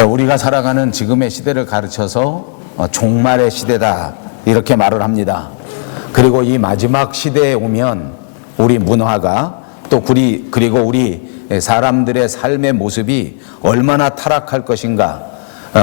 우리가 살아가는 지금의 시대를 가르쳐서 종말의 시대다 이렇게 말을 합니다. 그리고 이 마지막 시대에 오면 우리 문화가 또 그리고 우리 사람들의 삶의 모습이 얼마나 타락할 것인가,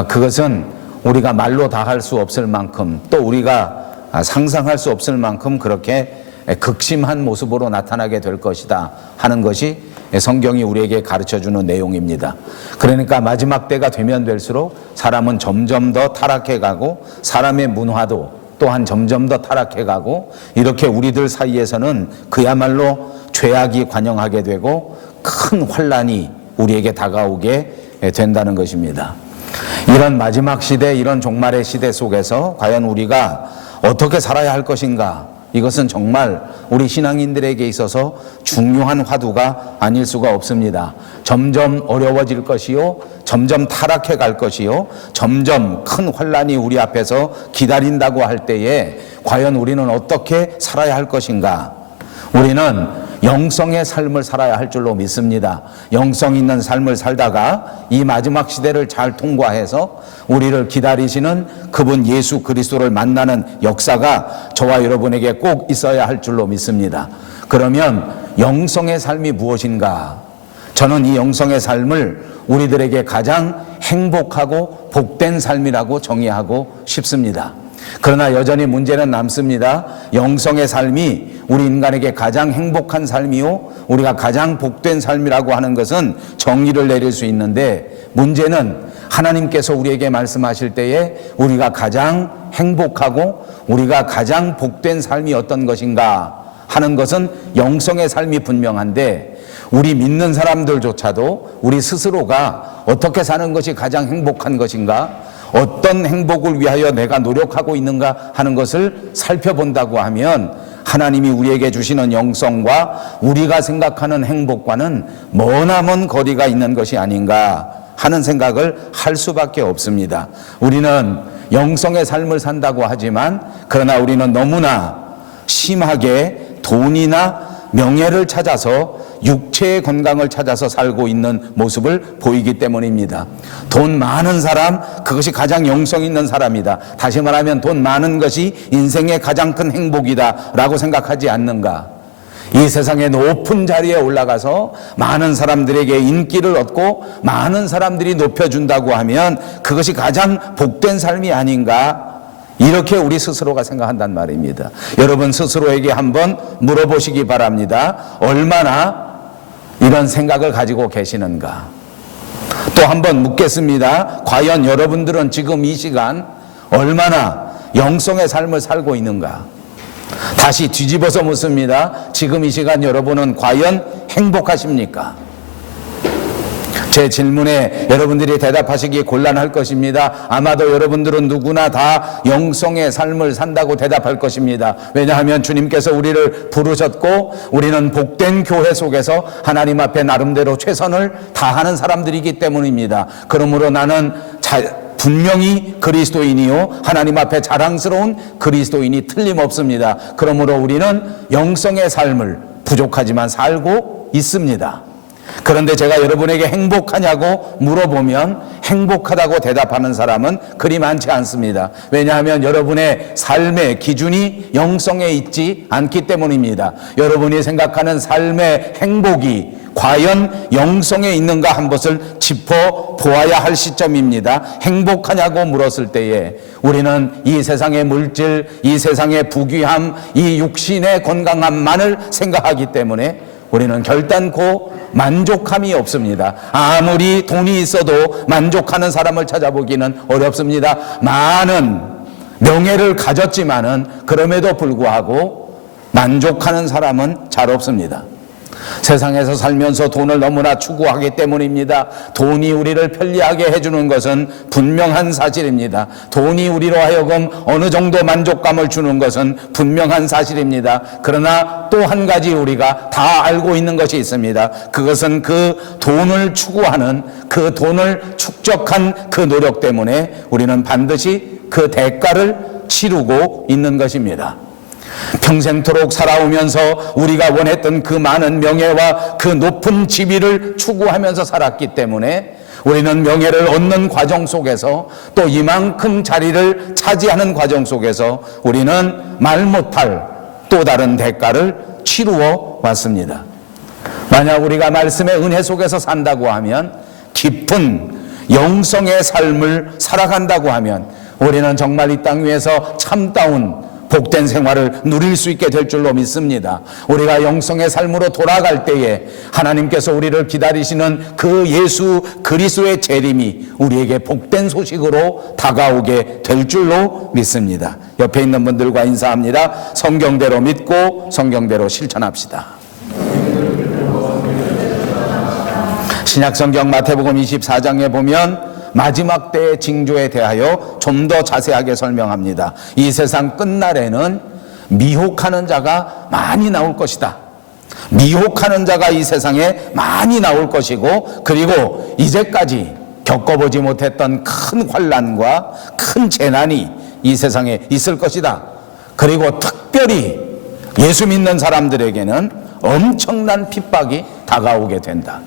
그것은 우리가 말로 다 할 수 없을 만큼 또 우리가 상상할 수 없을 만큼 그렇게 극심한 모습으로 나타나게 될 것이다 하는 것이 성경이 우리에게 가르쳐주는 내용입니다. 그러니까 마지막 때가 되면 될수록 사람은 점점 더 타락해가고 사람의 문화도 또한 점점 더 타락해가고 이렇게 우리들 사이에서는 그야말로 죄악이 관영하게 되고 큰 환란이 우리에게 다가오게 된다는 것입니다. 이런 마지막 시대, 이런 종말의 시대 속에서 과연 우리가 어떻게 살아야 할 것인가, 이것은 정말 우리 신앙인들에게 있어서 중요한 화두가 아닐 수가 없습니다. 점점 어려워질 것이요, 점점 타락해 갈 것이요, 점점 큰 환란이 우리 앞에서 기다린다고 할 때에 과연 우리는 어떻게 살아야 할 것인가? 우리는 영성의 삶을 살아야 할 줄로 믿습니다. 영성 있는 삶을 살다가 이 마지막 시대를 잘 통과해서 우리를 기다리시는 그분 예수 그리스도를 만나는 역사가 저와 여러분에게 꼭 있어야 할 줄로 믿습니다. 그러면 영성의 삶이 무엇인가? 저는 이 영성의 삶을 우리들에게 가장 행복하고 복된 삶이라고 정의하고 싶습니다. 그러나 여전히 문제는 남습니다. 영성의 삶이 우리 인간에게 가장 행복한 삶이요, 우리가 가장 복된 삶이라고 하는 것은 정의를 내릴 수 있는데, 문제는 하나님께서 우리에게 말씀하실 때에 우리가 가장 행복하고 우리가 가장 복된 삶이 어떤 것인가 하는 것은 영성의 삶이 분명한데, 우리 믿는 사람들조차도 우리 스스로가 어떻게 사는 것이 가장 행복한 것인가, 어떤 행복을 위하여 내가 노력하고 있는가 하는 것을 살펴본다고 하면 하나님이 우리에게 주시는 영성과 우리가 생각하는 행복과는 머나먼 거리가 있는 것이 아닌가 하는 생각을 할 수밖에 없습니다. 우리는 영성의 삶을 산다고 하지만 그러나 우리는 너무나 심하게 돈이나 명예를 찾아서 육체의 건강을 찾아서 살고 있는 모습을 보이기 때문입니다. 돈 많은 사람, 그것이 가장 영성 있는 사람이다. 다시 말하면 돈 많은 것이 인생의 가장 큰 행복이다 라고 생각하지 않는가? 이 세상의 높은 자리에 올라가서 많은 사람들에게 인기를 얻고 많은 사람들이 높여준다고 하면 그것이 가장 복된 삶이 아닌가? 이렇게 우리 스스로가 생각한단 말입니다. 여러분 스스로에게 한번 물어보시기 바랍니다. 얼마나 이런 생각을 가지고 계시는가? 또 한번 묻겠습니다. 과연 여러분들은 지금 이 시간 얼마나 영성의 삶을 살고 있는가? 다시 뒤집어서 묻습니다. 지금 이 시간 여러분은 과연 행복하십니까? 제 질문에 여러분들이 대답하시기 곤란할 것입니다. 아마도 여러분들은 누구나 다 영성의 삶을 산다고 대답할 것입니다. 왜냐하면 주님께서 우리를 부르셨고 우리는 복된 교회 속에서 하나님 앞에 나름대로 최선을 다하는 사람들이기 때문입니다. 그러므로 나는 분명히 그리스도인이요 하나님 앞에 자랑스러운 그리스도인이 틀림없습니다. 그러므로 우리는 영성의 삶을 부족하지만 살고 있습니다. 그런데 제가 여러분에게 행복하냐고 물어보면 행복하다고 대답하는 사람은 그리 많지 않습니다. 왜냐하면 여러분의 삶의 기준이 영성에 있지 않기 때문입니다. 여러분이 생각하는 삶의 행복이 과연 영성에 있는가 한 것을 짚어보아야 할 시점입니다. 행복하냐고 물었을 때에 우리는 이 세상의 물질, 이 세상의 부귀함, 이 육신의 건강함만을 생각하기 때문에 우리는 결단코 만족함이 없습니다. 아무리 돈이 있어도 만족하는 사람을 찾아보기는 어렵습니다. 많은 명예를 가졌지만은 그럼에도 불구하고 만족하는 사람은 잘 없습니다. 세상에서 살면서 돈을 너무나 추구하기 때문입니다. 돈이 우리를 편리하게 해주는 것은 분명한 사실입니다. 돈이 우리로 하여금 어느 정도 만족감을 주는 것은 분명한 사실입니다. 그러나 또 한 가지 우리가 다 알고 있는 것이 있습니다. 그것은 그 돈을 추구하는, 그 돈을 축적한 그 노력 때문에 우리는 반드시 그 대가를 치르고 있는 것입니다. 평생토록 살아오면서 우리가 원했던 그 많은 명예와 그 높은 지위를 추구하면서 살았기 때문에 우리는 명예를 얻는 과정 속에서 또 이만큼 자리를 차지하는 과정 속에서 우리는 말 못할 또 다른 대가를 치루어 왔습니다. 만약 우리가 말씀의 은혜 속에서 산다고 하면, 깊은 영성의 삶을 살아간다고 하면 우리는 정말 이 땅 위에서 참다운 복된 생활을 누릴 수 있게 될 줄로 믿습니다. 우리가 영성의 삶으로 돌아갈 때에 하나님께서 우리를 기다리시는 그 예수 그리스도의 재림이 우리에게 복된 소식으로 다가오게 될 줄로 믿습니다. 옆에 있는 분들과 인사합니다. 성경대로 믿고 성경대로 실천합시다. 신약성경 마태복음 24장에 보면 마지막 때의 징조에 대하여 좀 더 자세하게 설명합니다. 이 세상 끝날에는 미혹하는 자가 많이 나올 것이다. 미혹하는 자가 이 세상에 많이 나올 것이고, 그리고 이제까지 겪어보지 못했던 큰 환난과 큰 재난이 이 세상에 있을 것이다. 그리고 특별히 예수 믿는 사람들에게는 엄청난 핍박이 다가오게 된다.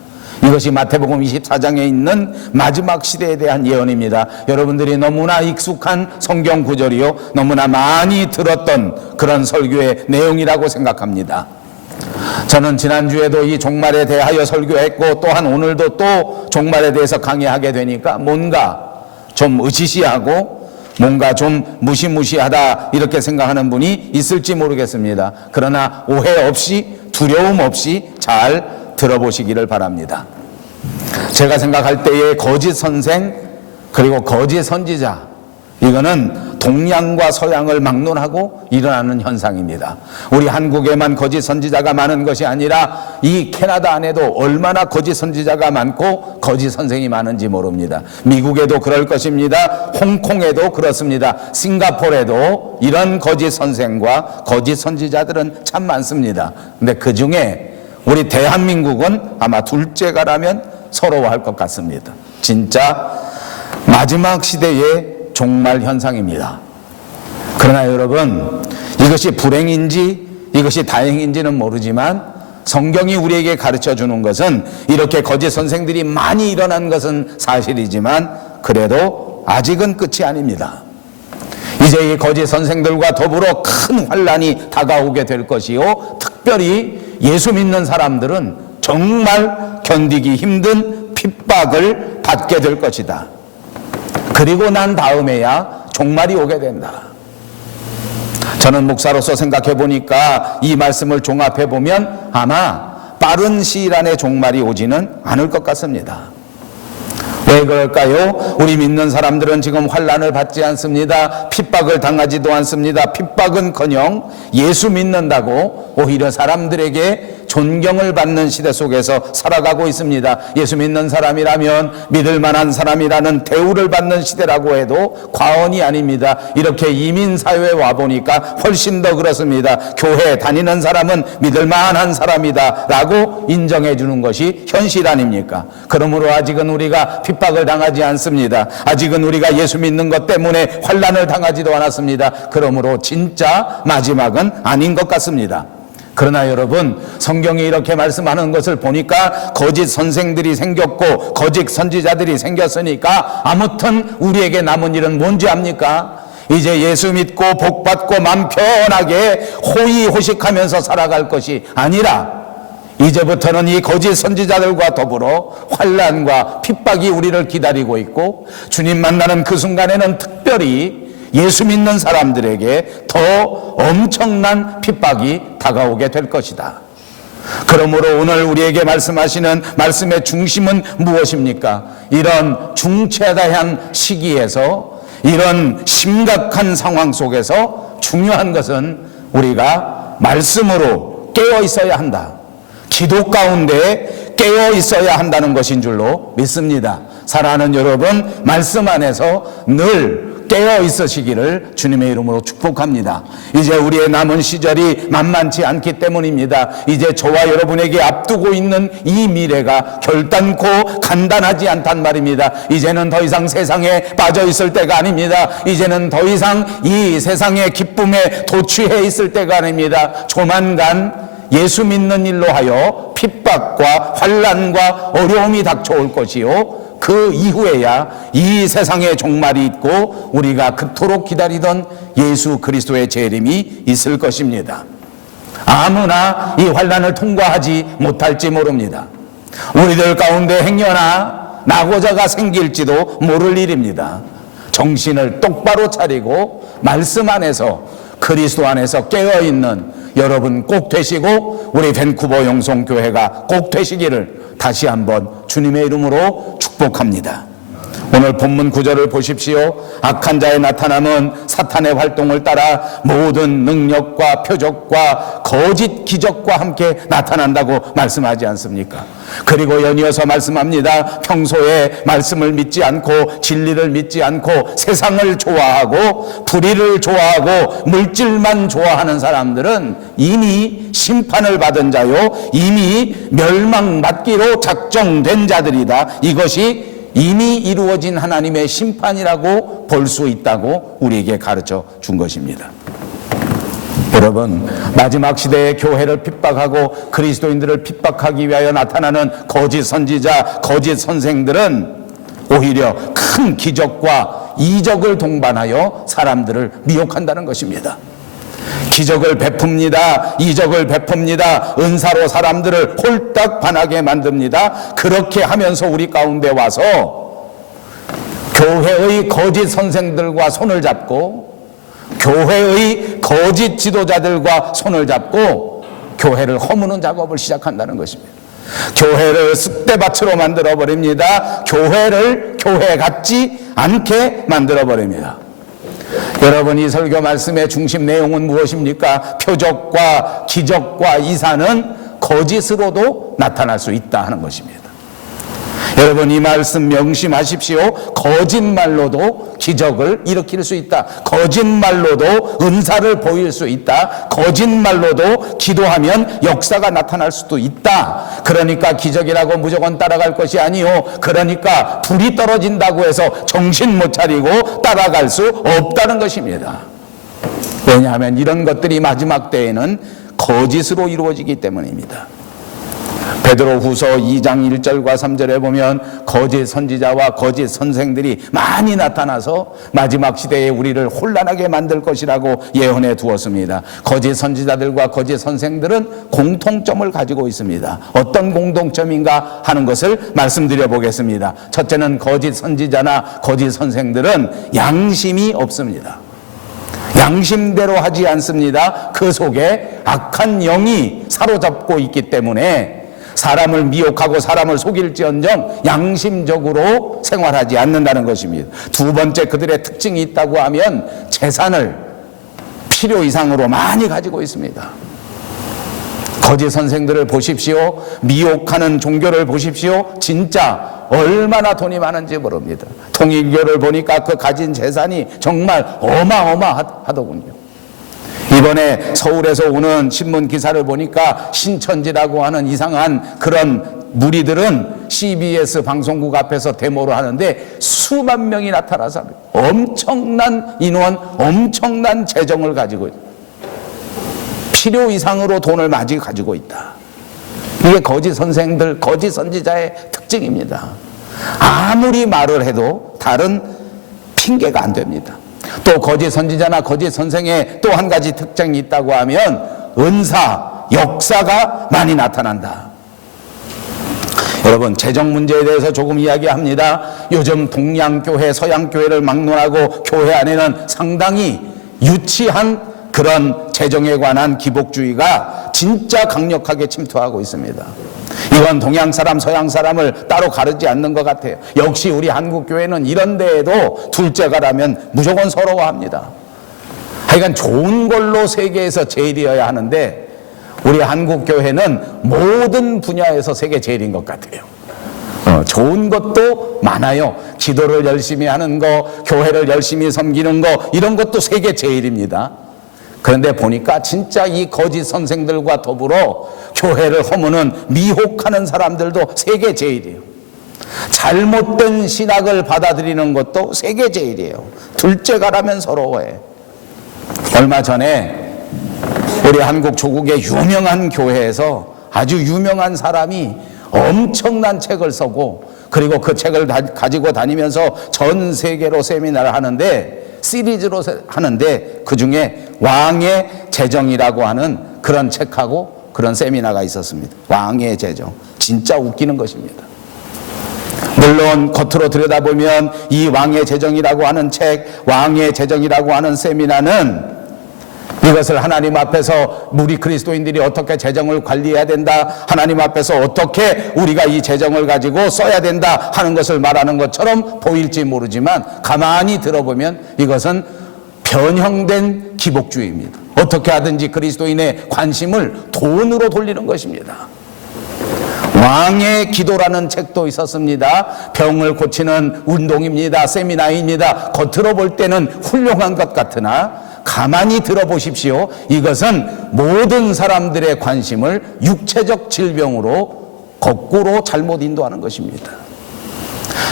이것이 마태복음 24장에 있는 마지막 시대에 대한 예언입니다. 여러분들이 너무나 익숙한 성경 구절이요, 너무나 많이 들었던 그런 설교의 내용이라고 생각합니다. 저는 지난주에도 이 종말에 대하여 설교했고, 또한 오늘도 또 종말에 대해서 강의하게 되니까 뭔가 좀 으시시하고 뭔가 좀 무시무시하다 이렇게 생각하는 분이 있을지 모르겠습니다. 그러나 오해 없이, 두려움 없이 잘 들어보시기를 바랍니다. 제가 생각할 때의 거짓 선생 그리고 거짓 선지자, 이거는 동양과 서양을 막론하고 일어나는 현상입니다. 우리 한국에만 거짓 선지자가 많은 것이 아니라 이 캐나다 안에도 얼마나 거짓 선지자가 많고 거짓 선생이 많은지 모릅니다. 미국에도 그럴 것입니다. 홍콩에도 그렇습니다. 싱가포르에도 이런 거짓 선생과 거짓 선지자들은 참 많습니다. 근데 그 중에 우리 대한민국은 아마 둘째가라면 서러워할 것 같습니다. 진짜 마지막 시대의 종말 현상입니다. 그러나 여러분, 이것이 불행인지 이것이 다행인지는 모르지만 성경이 우리에게 가르쳐 주는 것은 이렇게 거짓 선생들이 많이 일어난 것은 사실이지만 그래도 아직은 끝이 아닙니다. 이제 이 거짓 선생들과 더불어 큰 환난이 다가오게 될 것이요, 특별히 예수 믿는 사람들은 정말 견디기 힘든 핍박을 받게 될 것이다. 그리고 난 다음에야 종말이 오게 된다. 저는 목사로서 생각해 보니까 이 말씀을 종합해 보면 아마 빠른 시일 안에 종말이 오지는 않을 것 같습니다. 왜 그럴까요? 우리 믿는 사람들은 지금 환난을 받지 않습니다. 핍박을 당하지도 않습니다. 핍박은커녕 예수 믿는다고 오히려 사람들에게 존경을 받는 시대 속에서 살아가고 있습니다. 예수 믿는 사람이라면 믿을 만한 사람이라는 대우를 받는 시대라고 해도 과언이 아닙니다. 이렇게 이민사회에 와보니까 훨씬 더 그렇습니다. 교회 다니는 사람은 믿을 만한 사람이다 라고 인정해 주는 것이 현실 아닙니까? 그러므로 아직은 우리가 핍박을 당하지 않습니다. 아직은 우리가 예수 믿는 것 때문에 환난을 당하지도 않았습니다. 그러므로 진짜 마지막은 아닌 것 같습니다. 그러나 여러분, 성경이 이렇게 말씀하는 것을 보니까 거짓 선생들이 생겼고 거짓 선지자들이 생겼으니까 아무튼 우리에게 남은 일은 뭔지 압니까? 이제 예수 믿고 복 받고 맘 편하게 호의호식하면서 살아갈 것이 아니라 이제부터는 이 거짓 선지자들과 더불어 환난과 핍박이 우리를 기다리고 있고, 주님 만나는 그 순간에는 특별히 예수 믿는 사람들에게 더 엄청난 핍박이 다가오게 될 것이다. 그러므로 오늘 우리에게 말씀하시는 말씀의 중심은 무엇입니까? 이런 중체다한 시기에서, 이런 심각한 상황 속에서 중요한 것은 우리가 말씀으로 깨어 있어야 한다. 기도 가운데 깨어 있어야 한다는 것인 줄로 믿습니다. 사랑하는 여러분, 말씀 안에서 늘 깨어 있으시기를 주님의 이름으로 축복합니다. 이제 우리의 남은 시절이 만만치 않기 때문입니다. 이제 저와 여러분에게 앞두고 있는 이 미래가 결단코 간단하지 않단 말입니다. 이제는 더 이상 세상에 빠져 있을 때가 아닙니다. 이제는 더 이상 이 세상의 기쁨에 도취해 있을 때가 아닙니다. 조만간 예수 믿는 일로 하여 핍박과 환난과 어려움이 닥쳐올 것이요, 그 이후에야 이 세상의 종말이 있고 우리가 그토록 기다리던 예수 그리스도의 재림이 있을 것입니다. 아무나 이 환난을 통과하지 못할지 모릅니다. 우리들 가운데 행여나 낙오자가 생길지도 모를 일입니다. 정신을 똑바로 차리고 말씀 안에서 그리스도 안에서 깨어있는 여러분 꼭 되시고 우리 밴쿠버 영성교회가 꼭 되시기를 다시 한번 주님의 이름으로 축복합니다. 오늘 본문 구절을 보십시오. 악한 자의 나타남은 사탄의 활동을 따라 모든 능력과 표적과 거짓 기적과 함께 나타난다고 말씀하지 않습니까? 그리고 연이어서 말씀합니다. 평소에 말씀을 믿지 않고 진리를 믿지 않고 세상을 좋아하고 불의를 좋아하고 물질만 좋아하는 사람들은 이미 심판을 받은 자요, 이미 멸망받기로 작정된 자들이다. 이것이 이미 이루어진 하나님의 심판이라고 볼 수 있다고 우리에게 가르쳐 준 것입니다. 여러분, 마지막 시대의 교회를 핍박하고 그리스도인들을 핍박하기 위하여 나타나는 거짓 선지자, 거짓 선생들은 오히려 큰 기적과 이적을 동반하여 사람들을 미혹한다는 것입니다. 기적을 베풉니다. 이적을 베풉니다. 은사로 사람들을 홀딱 반하게 만듭니다. 그렇게 하면서 우리 가운데 와서 교회의 거짓 선생들과 손을 잡고 교회의 거짓 지도자들과 손을 잡고 교회를 허무는 작업을 시작한다는 것입니다. 교회를 쑥대밭으로 만들어버립니다. 교회를 교회 같지 않게 만들어버립니다. 여러분, 이 설교 말씀의 중심 내용은 무엇입니까? 표적과 기적과 이사는 거짓으로도 나타날 수 있다 하는 것입니다. 여러분, 이 말씀 명심하십시오. 거짓말로도 기적을 일으킬 수 있다. 거짓말로도 은사를 보일 수 있다. 거짓말로도 기도하면 역사가 나타날 수도 있다. 그러니까 기적이라고 무조건 따라갈 것이 아니요, 그러니까 불이 떨어진다고 해서 정신 못 차리고 따라갈 수 없다는 것입니다. 왜냐하면 이런 것들이 마지막 때에는 거짓으로 이루어지기 때문입니다. 베드로후서 2장 1절과 3절에 보면 거짓 선지자와 거짓 선생들이 많이 나타나서 마지막 시대에 우리를 혼란하게 만들 것이라고 예언해 두었습니다. 거짓 선지자들과 거짓 선생들은 공통점을 가지고 있습니다. 어떤 공통점인가 하는 것을 말씀드려 보겠습니다. 첫째는 거짓 선지자나 거짓 선생들은 양심이 없습니다. 양심대로 하지 않습니다. 그 속에 악한 영이 사로잡고 있기 때문에 사람을 미혹하고 사람을 속일지언정 양심적으로 생활하지 않는다는 것입니다. 두 번째, 그들의 특징이 있다고 하면 재산을 필요 이상으로 많이 가지고 있습니다. 거짓 선생들을 보십시오. 미혹하는 종교를 보십시오. 진짜 얼마나 돈이 많은지 모릅니다. 통일교를 보니까 그 가진 재산이 정말 어마어마하더군요. 이번에 서울에서 오는 신문 기사를 보니까 신천지라고 하는 이상한 그런 무리들은 CBS 방송국 앞에서 데모를 하는데 수만 명이 나타나서 엄청난 인원, 엄청난 재정을 가지고 있다. 필요 이상으로 돈을 많이 가지고 있다. 이게 거짓 선생들, 거짓 선지자의 특징입니다. 아무리 말을 해도 다른 핑계가 안 됩니다. 또 거짓 선지자나 거짓 선생의 또 한 가지 특징이 있다고 하면 은사, 역사가 많이 나타난다. 여러분, 재정 문제에 대해서 조금 이야기합니다. 요즘 동양교회, 서양교회를 막론하고 교회 안에는 상당히 유치한 그런 재정에 관한 기복주의가 진짜 강력하게 침투하고 있습니다. 이건 동양 사람, 서양 사람을 따로 가르지 않는 것 같아요. 역시 우리 한국 교회는 이런 데에도 둘째가라면 무조건 서러워합니다. 하여간 좋은 걸로 세계에서 제일이어야 하는데 우리 한국 교회는 모든 분야에서 세계 제일인 것 같아요. 좋은 것도 많아요. 기도를 열심히 하는 거, 교회를 열심히 섬기는 거, 이런 것도 세계 제일입니다. 그런데 보니까 진짜 이 거짓 선생들과 더불어 교회를 허무는 미혹하는 사람들도 세계 제일이에요. 잘못된 신학을 받아들이는 것도 세계 제일이에요. 둘째가라면 서러워해. 얼마 전에 우리 한국 조국의 유명한 교회에서 아주 유명한 사람이 엄청난 책을 쓰고 그리고 그 책을 가지고 다니면서 전 세계로 세미나를 하는데, 시리즈로 하는데, 그 중에 왕의 재정이라고 하는 그런 책하고 그런 세미나가 있었습니다. 왕의 재정. 진짜 웃기는 것입니다. 물론 겉으로 들여다보면 이 왕의 재정이라고 하는 책, 왕의 재정이라고 하는 세미나는 이것을 하나님 앞에서 우리 그리스도인들이 어떻게 재정을 관리해야 된다, 하나님 앞에서 어떻게 우리가 이 재정을 가지고 써야 된다 하는 것을 말하는 것처럼 보일지 모르지만, 가만히 들어보면 이것은 변형된 기복주의입니다. 어떻게 하든지 그리스도인의 관심을 돈으로 돌리는 것입니다. 왕의 기도라는 책도 있었습니다. 병을 고치는 운동입니다. 세미나입니다. 겉으로 볼 때는 훌륭한 것 같으나 가만히 들어보십시오. 이것은 모든 사람들의 관심을 육체적 질병으로 거꾸로 잘못 인도하는 것입니다.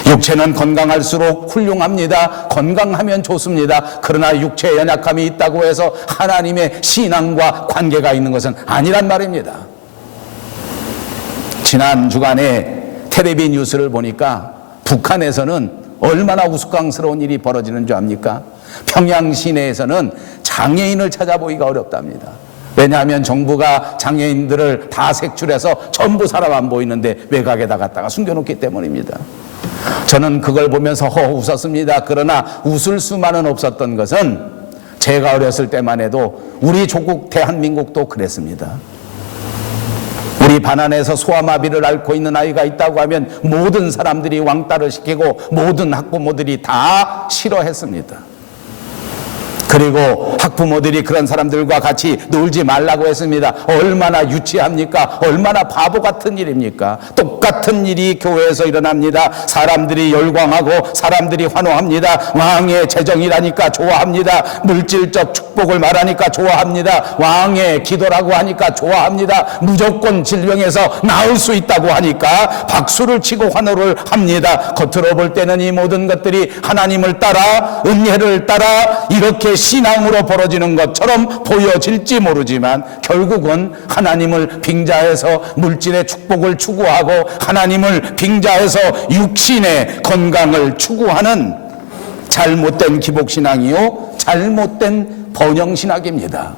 육체는 건강할수록 훌륭합니다. 건강하면 좋습니다. 그러나 육체에 연약함이 있다고 해서 하나님의 신앙과 관계가 있는 것은 아니란 말입니다. 지난 주간에 텔레비 뉴스를 보니까 북한에서는 얼마나 우스꽝스러운 일이 벌어지는 줄 압니까? 평양 시내에서는 장애인을 찾아보기가 어렵답니다. 왜냐하면 정부가 장애인들을 다 색출해서 전부 사람 안 보이는데 외곽에다 갖다가 숨겨놓기 때문입니다. 저는 그걸 보면서 웃었습니다. 그러나 웃을 수만은 없었던 것은 제가 어렸을 때만 해도 우리 조국 대한민국도 그랬습니다. 우리 반 안에서 소아마비를 앓고 있는 아이가 있다고 하면 모든 사람들이 왕따를 시키고 모든 학부모들이 다 싫어했습니다. 그리고 학부모들이 그런 사람들과 같이 놀지 말라고 했습니다. 얼마나 유치합니까? 얼마나 바보 같은 일입니까? 똑같은 일이 교회에서 일어납니다. 사람들이 열광하고 사람들이 환호합니다. 왕의 재정이라니까 좋아합니다. 물질적 축복을 말하니까 좋아합니다. 왕의 기도라고 하니까 좋아합니다. 무조건 질병에서 나을 수 있다고 하니까 박수를 치고 환호를 합니다. 겉으로 볼 때는 이 모든 것들이 하나님을 따라, 은혜를 따라 이렇게 신앙으로 벌어지는 것처럼 보여질지 모르지만 결국은 하나님을 빙자해서 물질의 축복을 추구하고 하나님을 빙자해서 육신의 건강을 추구하는 잘못된 기복신앙이요, 잘못된 번영신학입니다.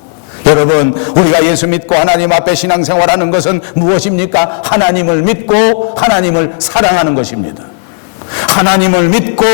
여러분, 우리가 예수 믿고 하나님 앞에 신앙생활하는 것은 무엇입니까? 하나님을 믿고 하나님을 사랑하는 것입니다. 하나님을 믿고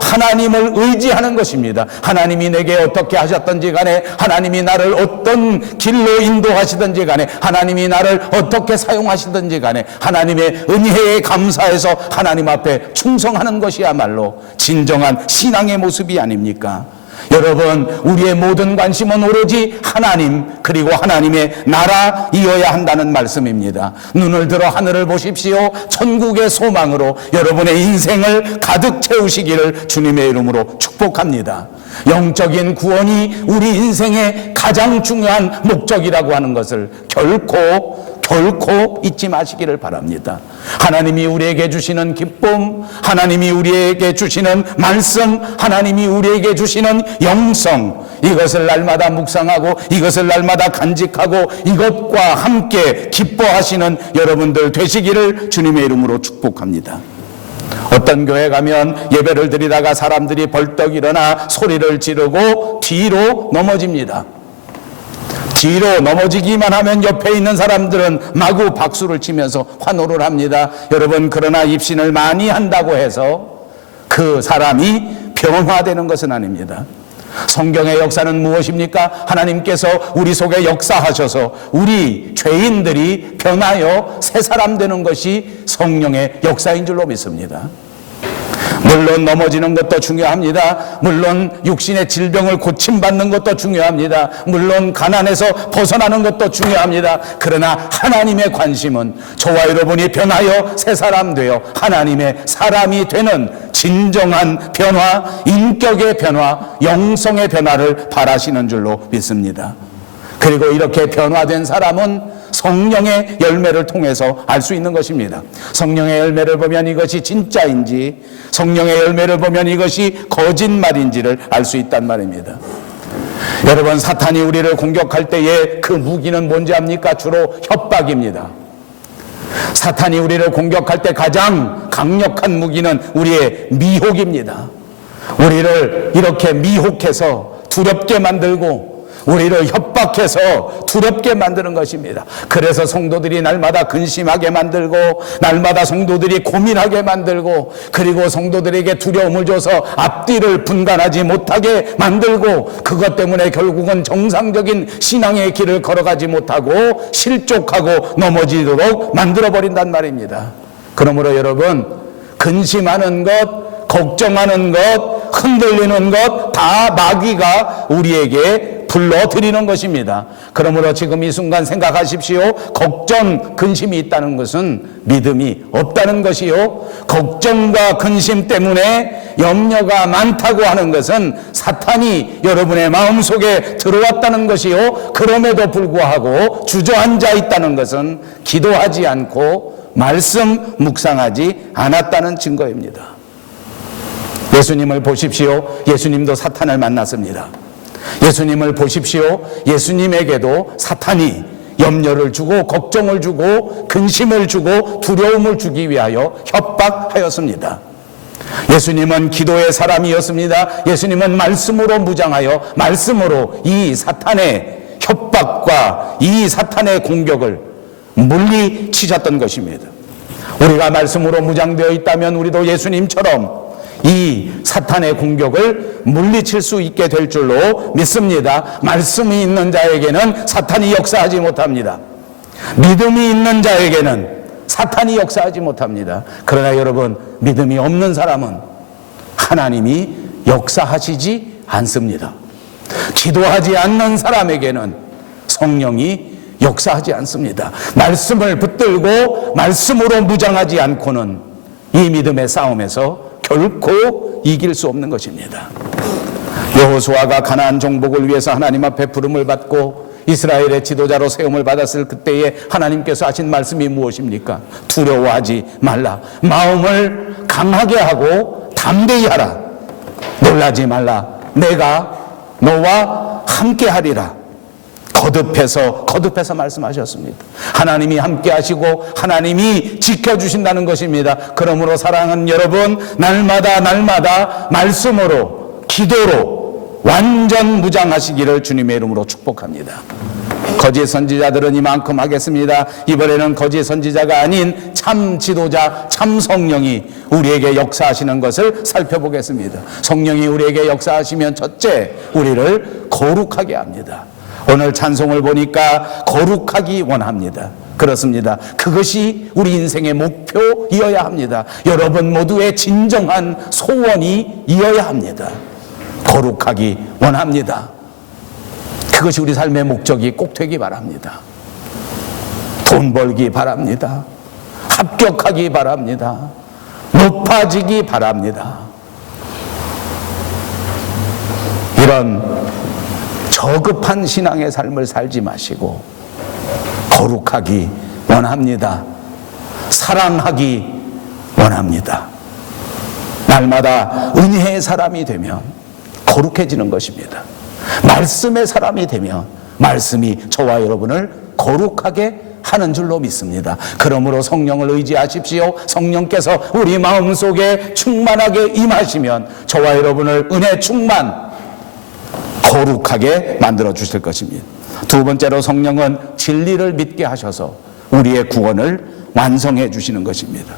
하나님을 의지하는 것입니다. 하나님이 내게 어떻게 하셨든지 간에, 하나님이 나를 어떤 길로 인도하시든지 간에, 하나님이 나를 어떻게 사용하시든지 간에 하나님의 은혜에 감사해서 하나님 앞에 충성하는 것이야말로 진정한 신앙의 모습이 아닙니까? 여러분, 우리의 모든 관심은 오로지 하나님, 그리고 하나님의 나라이어야 한다는 말씀입니다. 눈을 들어 하늘을 보십시오. 천국의 소망으로 여러분의 인생을 가득 채우시기를 주님의 이름으로 축복합니다. 영적인 구원이 우리 인생의 가장 중요한 목적이라고 하는 것을 결코 잊지 마시기를 바랍니다. 하나님이 우리에게 주시는 기쁨, 하나님이 우리에게 주시는 말씀, 하나님이 우리에게 주시는 영성, 이것을 날마다 묵상하고 이것을 날마다 간직하고 이것과 함께 기뻐하시는 여러분들 되시기를 주님의 이름으로 축복합니다. 어떤 교회 가면 예배를 드리다가 사람들이 벌떡 일어나 소리를 지르고 뒤로 넘어집니다. 뒤로 넘어지기만 하면 옆에 있는 사람들은 마구 박수를 치면서 환호를 합니다. 여러분, 그러나 입신을 많이 한다고 해서 그 사람이 변화되는 것은 아닙니다. 성경의 역사는 무엇입니까? 하나님께서 우리 속에 역사하셔서 우리 죄인들이 변하여 새 사람 되는 것이 성령의 역사인 줄로 믿습니다. 물론 넘어지는 것도 중요합니다. 물론 육신의 질병을 고침받는 것도 중요합니다. 물론 가난에서 벗어나는 것도 중요합니다. 그러나 하나님의 관심은 저와 여러분이 변하여 새 사람 되어 하나님의 사람이 되는 진정한 변화, 인격의 변화, 영성의 변화를 바라시는 줄로 믿습니다. 그리고 이렇게 변화된 사람은 성령의 열매를 통해서 알 수 있는 것입니다. 성령의 열매를 보면 이것이 진짜인지, 성령의 열매를 보면 이것이 거짓말인지를 알 수 있단 말입니다. 여러분, 사탄이 우리를 공격할 때에 그 무기는 뭔지 압니까? 주로 협박입니다. 사탄이 우리를 공격할 때 가장 강력한 무기는 우리의 미혹입니다. 우리를 이렇게 미혹해서 두렵게 만들고 우리를 협박해서 두렵게 만드는 것입니다. 그래서 성도들이 날마다 근심하게 만들고 날마다 성도들이 고민하게 만들고 그리고 성도들에게 두려움을 줘서 앞뒤를 분간하지 못하게 만들고 그것 때문에 결국은 정상적인 신앙의 길을 걸어가지 못하고 실족하고 넘어지도록 만들어버린단 말입니다. 그러므로 여러분, 근심하는 것, 걱정하는 것, 흔들리는 것 다 마귀가 우리에게 불러들이는 것입니다. 그러므로 지금 이 순간 생각하십시오. 걱정, 근심이 있다는 것은 믿음이 없다는 것이요, 걱정과 근심 때문에 염려가 많다고 하는 것은 사탄이 여러분의 마음속에 들어왔다는 것이요, 그럼에도 불구하고 주저앉아 있다는 것은 기도하지 않고 말씀 묵상하지 않았다는 증거입니다. 예수님을 보십시오. 예수님도 사탄을 만났습니다. 예수님을 보십시오. 예수님에게도 사탄이 염려를 주고 걱정을 주고 근심을 주고 두려움을 주기 위하여 협박하였습니다. 예수님은 기도의 사람이었습니다. 예수님은 말씀으로 무장하여 말씀으로 이 사탄의 협박과 이 사탄의 공격을 물리치셨던 것입니다. 우리가 말씀으로 무장되어 있다면 우리도 예수님처럼 이 사탄의 공격을 물리칠 수 있게 될 줄로 믿습니다. 말씀이 있는 자에게는 사탄이 역사하지 못합니다. 믿음이 있는 자에게는 사탄이 역사하지 못합니다. 그러나 여러분, 믿음이 없는 사람은 하나님이 역사하시지 않습니다. 기도하지 않는 사람에게는 성령이 역사하지 않습니다. 말씀을 붙들고 말씀으로 무장하지 않고는 이 믿음의 싸움에서 결코 이길 수 없는 것입니다. 여호수아가 가나안 정복을 위해서 하나님 앞에 부름을 받고 이스라엘의 지도자로 세움을 받았을 그때에 하나님께서 하신 말씀이 무엇입니까? 두려워하지 말라. 마음을 강하게 하고 담대히 하라. 놀라지 말라. 내가 너와 함께 하리라. 거듭해서 말씀하셨습니다. 하나님이 함께 하시고 하나님이 지켜주신다는 것입니다. 그러므로 사랑하는 여러분, 날마다 말씀으로 기도로 완전 무장하시기를 주님의 이름으로 축복합니다. 거짓 선지자들은 이만큼 하겠습니다. 이번에는 거짓 선지자가 아닌 참 지도자, 참 성령이 우리에게 역사하시는 것을 살펴보겠습니다. 성령이 우리에게 역사하시면 첫째, 우리를 거룩하게 합니다. 오늘 찬송을 보니까 거룩하기 원합니다. 그렇습니다. 그것이 우리 인생의 목표이어야 합니다. 여러분 모두의 진정한 소원이어야 합니다. 거룩하기 원합니다. 그것이 우리 삶의 목적이 꼭 되기 바랍니다. 돈 벌기 바랍니다. 합격하기 바랍니다. 높아지기 바랍니다. 이런 저급한 신앙의 삶을 살지 마시고 거룩하기 원합니다. 사랑하기 원합니다. 날마다 은혜의 사람이 되면 거룩해지는 것입니다. 말씀의 사람이 되면 말씀이 저와 여러분을 거룩하게 하는 줄로 믿습니다. 그러므로 성령을 의지하십시오. 성령께서 우리 마음속에 충만하게 임하시면 저와 여러분을 은혜 충만 거룩하게 만들어 주실 것입니다. 두 번째로 성령은 진리를 믿게 하셔서 우리의 구원을 완성해 주시는 것입니다.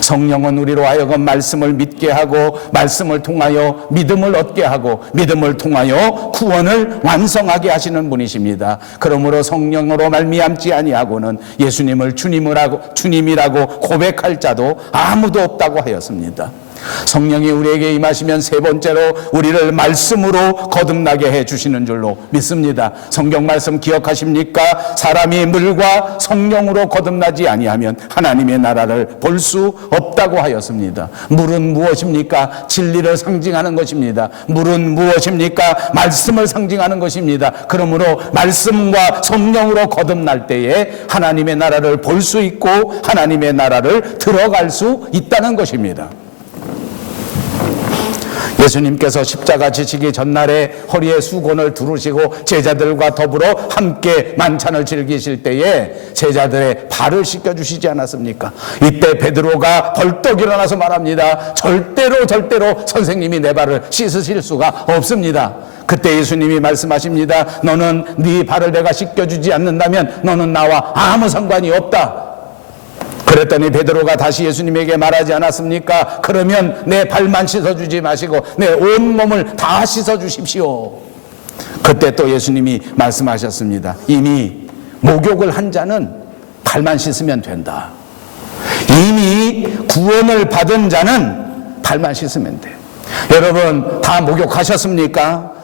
성령은 우리로 하여금 말씀을 믿게 하고 말씀을 통하여 믿음을 얻게 하고 믿음을 통하여 구원을 완성하게 하시는 분이십니다. 그러므로 성령으로 말미암지 아니하고는 예수님을 주님이라고 고백할 자도 아무도 없다고 하였습니다. 성령이 우리에게 임하시면 세 번째로 우리를 말씀으로 거듭나게 해주시는 줄로 믿습니다. 성경 말씀 기억하십니까? 사람이 물과 성령으로 거듭나지 아니하면 하나님의 나라를 볼 수 없다고 하였습니다. 물은 무엇입니까? 진리를 상징하는 것입니다. 물은 무엇입니까? 말씀을 상징하는 것입니다. 그러므로 말씀과 성령으로 거듭날 때에 하나님의 나라를 볼 수 있고 하나님의 나라를 들어갈 수 있다는 것입니다. 예수님께서 십자가 지시기 전날에 허리에 수건을 두르시고 제자들과 더불어 함께 만찬을 즐기실 때에 제자들의 발을 씻겨주시지 않았습니까? 이때 베드로가 벌떡 일어나서 말합니다. 절대로 선생님이 내 발을 씻으실 수가 없습니다. 그때 예수님이 말씀하십니다. 너는 네 발을 내가 씻겨주지 않는다면 너는 나와 아무 상관이 없다. 그랬더니 베드로가 다시 예수님에게 말하지 않았습니까? 그러면 내 발만 씻어주지 마시고 내 온몸을 다 씻어주십시오. 그때 또 예수님이 말씀하셨습니다. 이미 목욕을 한 자는 발만 씻으면 된다. 이미 구원을 받은 자는 발만 씻으면 돼. 여러분 다 목욕하셨습니까?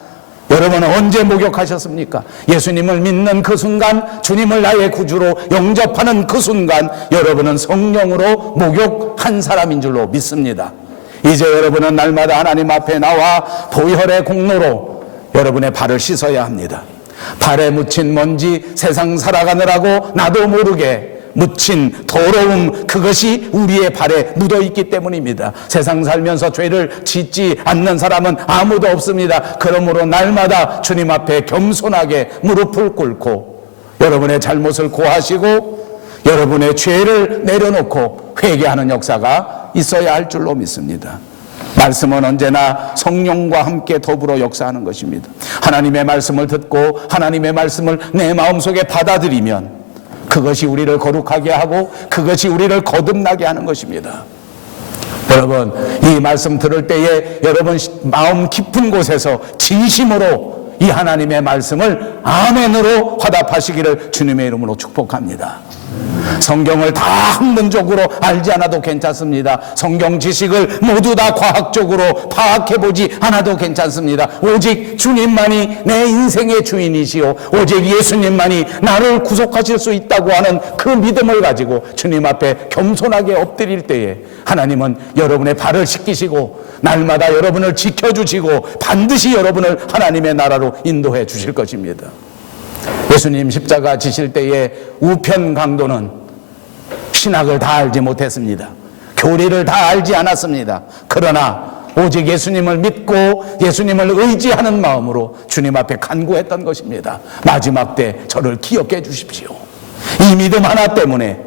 여러분은 언제 목욕하셨습니까? 예수님을 믿는 그 순간, 주님을 나의 구주로 영접하는 그 순간 여러분은 성령으로 목욕한 사람인 줄로 믿습니다. 이제 여러분은 날마다 하나님 앞에 나와 보혈의 공로로 여러분의 발을 씻어야 합니다. 발에 묻힌 먼지, 세상 살아가느라고 나도 모르게 묻힌 더러움, 그것이 우리의 발에 묻어있기 때문입니다. 세상 살면서 죄를 짓지 않는 사람은 아무도 없습니다. 그러므로 날마다 주님 앞에 겸손하게 무릎을 꿇고 여러분의 잘못을 고하시고 여러분의 죄를 내려놓고 회개하는 역사가 있어야 할 줄로 믿습니다. 말씀은 언제나 성령과 함께 더불어 역사하는 것입니다. 하나님의 말씀을 듣고 하나님의 말씀을 내 마음속에 받아들이면 그것이 우리를 거룩하게 하고 그것이 우리를 거듭나게 하는 것입니다. 여러분 이 말씀 들을 때에 여러분 마음 깊은 곳에서 진심으로 이 하나님의 말씀을 아멘으로 화답하시기를 주님의 이름으로 축복합니다. 성경을 다 학문적으로 알지 않아도 괜찮습니다. 성경 지식을 모두 다 과학적으로 파악해보지 않아도 괜찮습니다. 오직 주님만이 내 인생의 주인이시오, 오직 예수님만이 나를 구속하실 수 있다고 하는 그 믿음을 가지고 주님 앞에 겸손하게 엎드릴 때에 하나님은 여러분의 발을 씻기시고 날마다 여러분을 지켜주시고 반드시 여러분을 하나님의 나라로 인도해 주실 것입니다. 예수님 십자가 지실 때에 우편 강도는 신학을 다 알지 못했습니다. 교리를 다 알지 않았습니다. 그러나 오직 예수님을 믿고 예수님을 의지하는 마음으로 주님 앞에 간구했던 것입니다. 마지막 때 저를 기억해 주십시오. 이 믿음 하나 때문에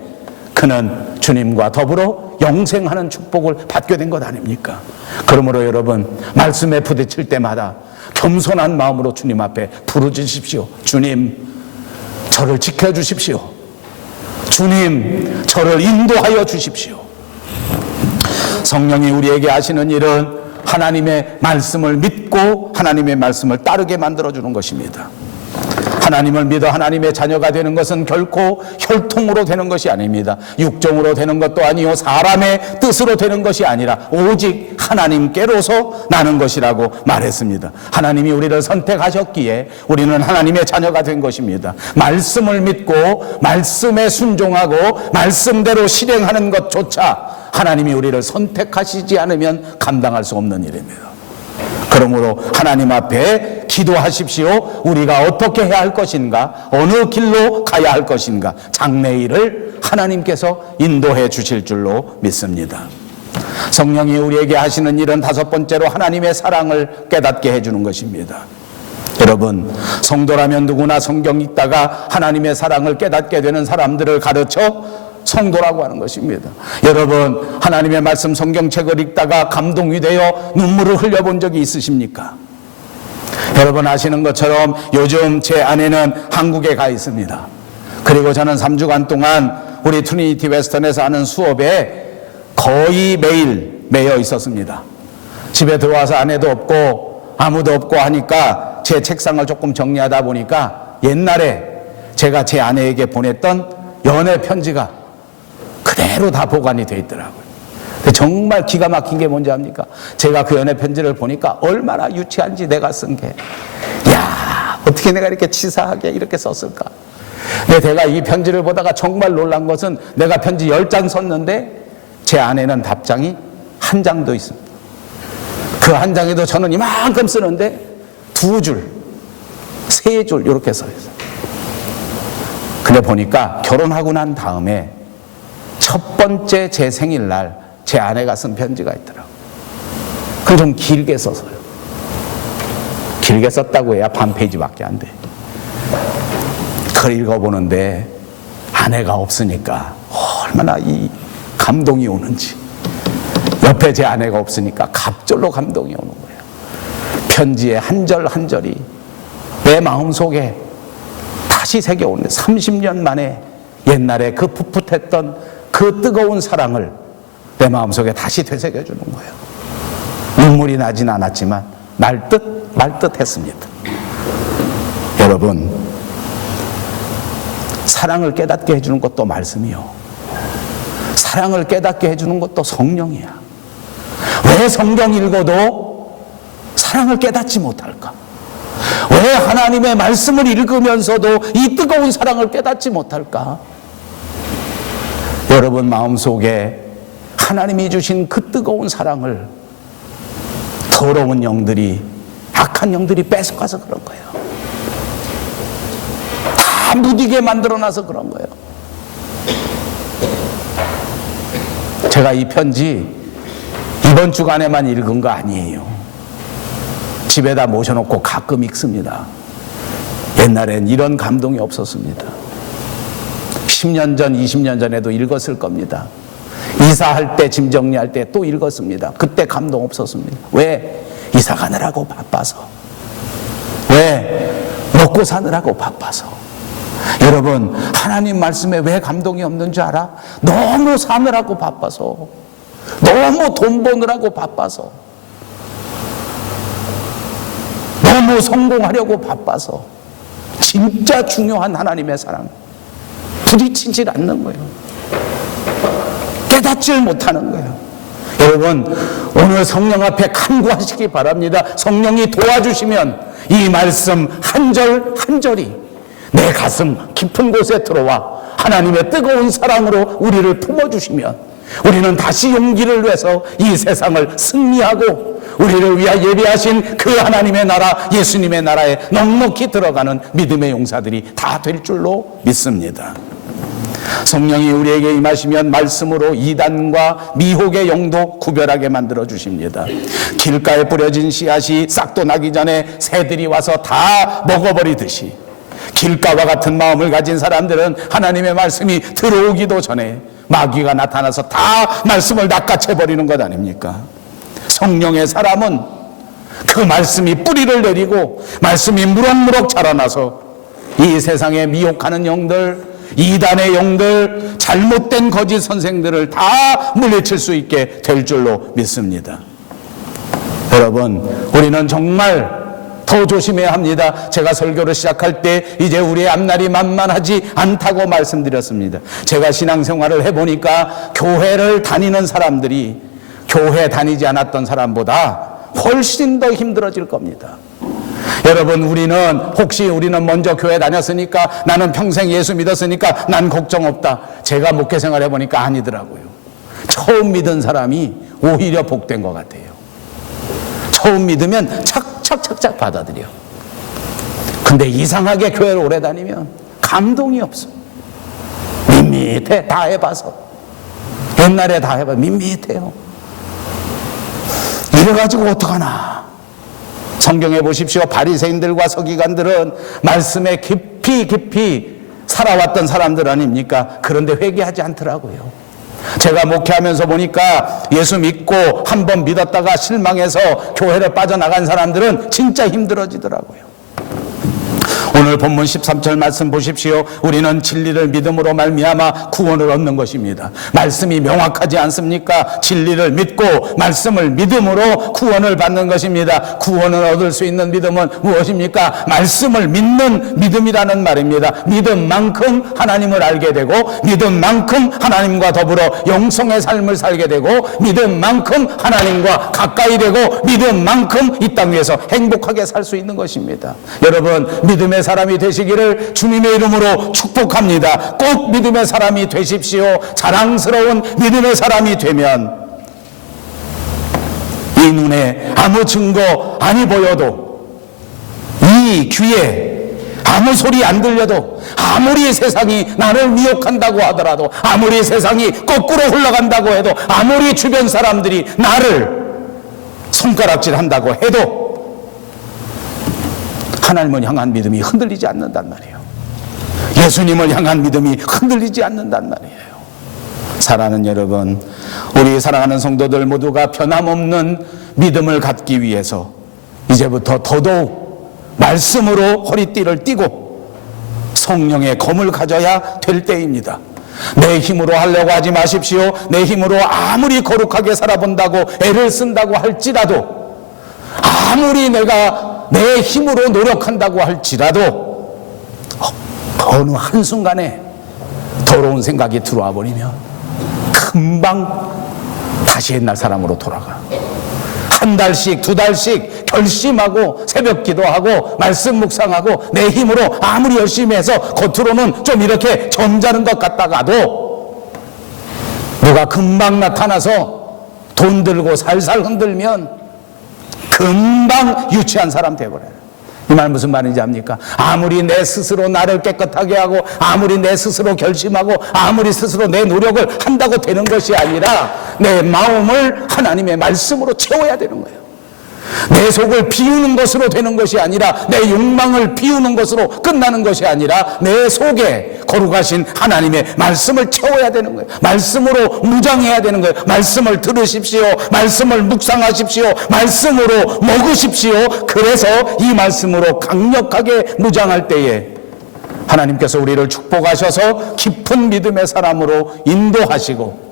그는 주님과 더불어 영생하는 축복을 받게 된 것 아닙니까? 그러므로 여러분 말씀에 부딪힐 때마다 겸손한 마음으로 주님 앞에 부르짖으십시오. 주님, 저를 지켜주십시오. 주님, 저를 인도하여 주십시오. 성령이 우리에게 하시는 일은 하나님의 말씀을 믿고 하나님의 말씀을 따르게 만들어주는 것입니다. 하나님을 믿어 하나님의 자녀가 되는 것은 결코 혈통으로 되는 것이 아닙니다. 육정으로 되는 것도 아니요 사람의 뜻으로 되는 것이 아니라 오직 하나님께로서 나는 것이라고 말했습니다. 하나님이 우리를 선택하셨기에 우리는 하나님의 자녀가 된 것입니다. 말씀을 믿고 말씀에 순종하고 말씀대로 실행하는 것조차 하나님이 우리를 선택하시지 않으면 감당할 수 없는 일입니다. 그러므로 하나님 앞에 기도하십시오. 우리가 어떻게 해야 할 것인가, 어느 길로 가야 할 것인가, 장래일을 하나님께서 인도해 주실 줄로 믿습니다. 성령이 우리에게 하시는 일은 다섯 번째로 하나님의 사랑을 깨닫게 해주는 것입니다. 여러분, 성도라면 누구나 성경 읽다가 하나님의 사랑을 깨닫게 되는 사람들을 가르쳐 성도라고 하는 것입니다. 여러분, 하나님의 말씀 성경책을 읽다가 감동이 되어 눈물을 흘려본 적이 있으십니까? 여러분 아시는 것처럼 요즘 제 아내는 한국에 가 있습니다. 그리고 저는 3주간 동안 우리 트리니티 웨스턴에서 하는 수업에 거의 매일 매여 있었습니다. 집에 들어와서 아내도 없고 아무도 없고 하니까 제 책상을 조금 정리하다 보니까 옛날에 제가 제 아내에게 보냈던 연애 편지가 그대로 다 보관이 되어 있더라고요. 정말 기가 막힌 게 뭔지 압니까? 제가 그 연애 편지를 보니까 얼마나 유치한지 내가 쓴 게, 야, 어떻게 내가 이렇게 치사하게 이렇게 썼을까? 근데 내가 이 편지를 보다가 정말 놀란 것은 내가 편지 10장 썼는데 제 아내는 답장이 한 장도 있습니다. 그 한 장에도 저는 이만큼 쓰는데 2줄, 3줄 이렇게 써 있어요. 근데 보니까 결혼하고 난 다음에 첫 번째 제 생일날 제 아내가 쓴 편지가 있더라고요. 그건 좀 길게 써서요. 길게 썼다고 해야 반 페이지밖에 안 돼. 그걸 읽어보는데 아내가 없으니까 얼마나 이 감동이 오는지. 옆에 제 아내가 없으니까 갑절로 감동이 오는 거예요. 편지의 한 절 한 절이 내 마음속에 다시 새겨오는 30년 만에 옛날에 그 풋풋했던 그 뜨거운 사랑을 내 마음속에 다시 되새겨주는 거예요. 눈물이 나진 않았지만 날 듯 말 듯 했습니다. 여러분, 사랑을 깨닫게 해주는 것도 말씀이요, 사랑을 깨닫게 해주는 것도 성령이야. 왜 성경 읽어도 사랑을 깨닫지 못할까? 왜 하나님의 말씀을 읽으면서도 이 뜨거운 사랑을 깨닫지 못할까? 여러분 마음속에 하나님이 주신 그 뜨거운 사랑을 더러운 영들이, 악한 영들이 뺏어가서 그런 거예요. 다 무디게 만들어놔서 그런 거예요. 제가 이 편지 이번 주간에만 읽은 거 아니에요. 집에다 모셔놓고 가끔 읽습니다. 옛날엔 이런 감동이 없었습니다. 10년 전, 20년 전에도 읽었을 겁니다. 이사할 때, 짐 정리할 때 또 읽었습니다. 그때 감동 없었습니다. 왜? 이사 가느라고 바빠서. 왜? 먹고 사느라고 바빠서. 여러분, 하나님 말씀에 왜 감동이 없는 줄 알아? 너무 사느라고 바빠서, 너무 돈 버느라고 바빠서, 너무 성공하려고 바빠서 진짜 중요한 하나님의 사랑 부딪히질 않는 거예요. 깨닫질 못하는 거예요. 여러분, 오늘 성령 앞에 간구하시기 바랍니다. 성령이 도와주시면 이 말씀 한 절 한 절이 내 가슴 깊은 곳에 들어와 하나님의 뜨거운 사랑으로 우리를 품어주시면 우리는 다시 용기를 내서 이 세상을 승리하고 우리를 위하여 예비하신 그 하나님의 나라, 예수님의 나라에 넉넉히 들어가는 믿음의 용사들이 다 될 줄로 믿습니다. 성령이 우리에게 임하시면 말씀으로 이단과 미혹의 영도 구별하게 만들어 주십니다. 길가에 뿌려진 씨앗이 싹도 나기 전에 새들이 와서 다 먹어버리듯이 길가와 같은 마음을 가진 사람들은 하나님의 말씀이 들어오기도 전에 마귀가 나타나서 다 말씀을 낚아채버리는 것 아닙니까? 성령의 사람은 그 말씀이 뿌리를 내리고 말씀이 무럭무럭 자라나서 이 세상에 미혹하는 영들, 이단의 영들, 잘못된 거짓 선생들을 다 물리칠 수 있게 될 줄로 믿습니다. 여러분, 우리는 정말 더 조심해야 합니다. 제가 설교를 시작할 때 이제 우리의 앞날이 만만하지 않다고 말씀드렸습니다. 제가 신앙생활을 해보니까 교회를 다니는 사람들이 교회 다니지 않았던 사람보다 훨씬 더 힘들어질 겁니다. 여러분, 우리는 먼저 교회 다녔으니까, 나는 평생 예수 믿었으니까 난 걱정 없다. 제가 목회 생활 해보니까 아니더라고요. 처음 믿은 사람이 오히려 복된 것 같아요. 처음 믿으면 착착착착 받아들여. 근데 이상하게 교회를 오래 다니면 감동이 없어. 밋밋해. 다 해봐서. 옛날에 다 해봐. 밋밋해요. 이래가지고 어떡하나. 성경에 보십시오. 바리새인들과 서기관들은 말씀에 깊이 살아왔던 사람들 아닙니까? 그런데 회개하지 않더라고요. 제가 목회하면서 보니까 예수 믿고 한번 믿었다가 실망해서 교회를 빠져나간 사람들은 진짜 힘들어지더라고요. 오늘 본문 13절 말씀 보십시오. 우리는 진리를 믿음으로 말미암아 구원을 얻는 것입니다. 말씀이 명확하지 않습니까? 진리를 믿고 말씀을 믿음으로 구원을 받는 것입니다. 구원을 얻을 수 있는 믿음은 무엇입니까? 말씀을 믿는 믿음이라는 말입니다. 믿음만큼 하나님을 알게 되고, 믿음만큼 하나님과 더불어 영성의 삶을 살게 되고, 믿음만큼 하나님과 가까이 되고, 믿음만큼 이 땅 위에서 행복하게 살 수 있는 것입니다. 여러분, 믿음의 사람이 되시기를 주님의 이름으로 축복합니다. 꼭 믿음의 사람이 되십시오. 자랑스러운 믿음의 사람이 되면 이 눈에 아무 증거 아니 보여도, 이 귀에 아무 소리 안 들려도, 아무리 세상이 나를 미혹한다고 하더라도, 아무리 세상이 거꾸로 흘러간다고 해도, 아무리 주변 사람들이 나를 손가락질 한다고 해도 하나님을 향한 믿음이 흔들리지 않는단 말이에요. 예수님을 향한 믿음이 흔들리지 않는단 말이에요. 사랑하는 여러분, 우리 사랑하는 성도들 모두가 변함없는 믿음을 갖기 위해서 이제부터 더더욱 말씀으로 허리띠를 띠고 성령의 검을 가져야 될 때입니다. 내 힘으로 하려고 하지 마십시오. 내 힘으로 아무리 거룩하게 살아본다고 애를 쓴다고 할지라도, 아무리 내가 내 힘으로 노력한다고 할지라도 어느 한순간에 더러운 생각이 들어와 버리면 금방 다시 옛날 사람으로 돌아가. 한 달씩, 두 달씩 결심하고 새벽 기도하고 말씀 묵상하고 내 힘으로 아무리 열심히 해서 겉으로는 좀 이렇게 점잖은 것 같다가도 누가 금방 나타나서 돈 들고 살살 흔들면 금방 유치한 사람 돼버려요. 이 말 무슨 말인지 압니까? 아무리 내 스스로 나를 깨끗하게 하고 아무리 내 스스로 결심하고 아무리 스스로 내 노력을 한다고 되는 것이 아니라 내 마음을 하나님의 말씀으로 채워야 되는 거예요. 내 속을 비우는 것으로 되는 것이 아니라, 내 욕망을 비우는 것으로 끝나는 것이 아니라 내 속에 거룩하신 하나님의 말씀을 채워야 되는 거예요. 말씀으로 무장해야 되는 거예요. 말씀을 들으십시오. 말씀을 묵상하십시오. 말씀으로 먹으십시오. 그래서 이 말씀으로 강력하게 무장할 때에 하나님께서 우리를 축복하셔서 깊은 믿음의 사람으로 인도하시고,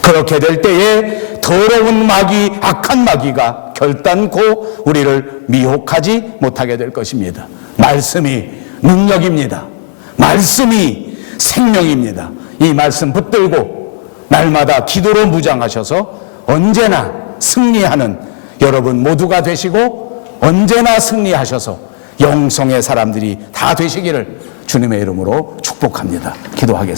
그렇게 될 때에 더러운 마귀, 악한 마귀가 결단코 우리를 미혹하지 못하게 될 것입니다. 말씀이 능력입니다. 말씀이 생명입니다. 이 말씀 붙들고 날마다 기도로 무장하셔서 언제나 승리하는 여러분 모두가 되시고, 언제나 승리하셔서 영성의 사람들이 다 되시기를 주님의 이름으로 축복합니다. 기도하겠습니다.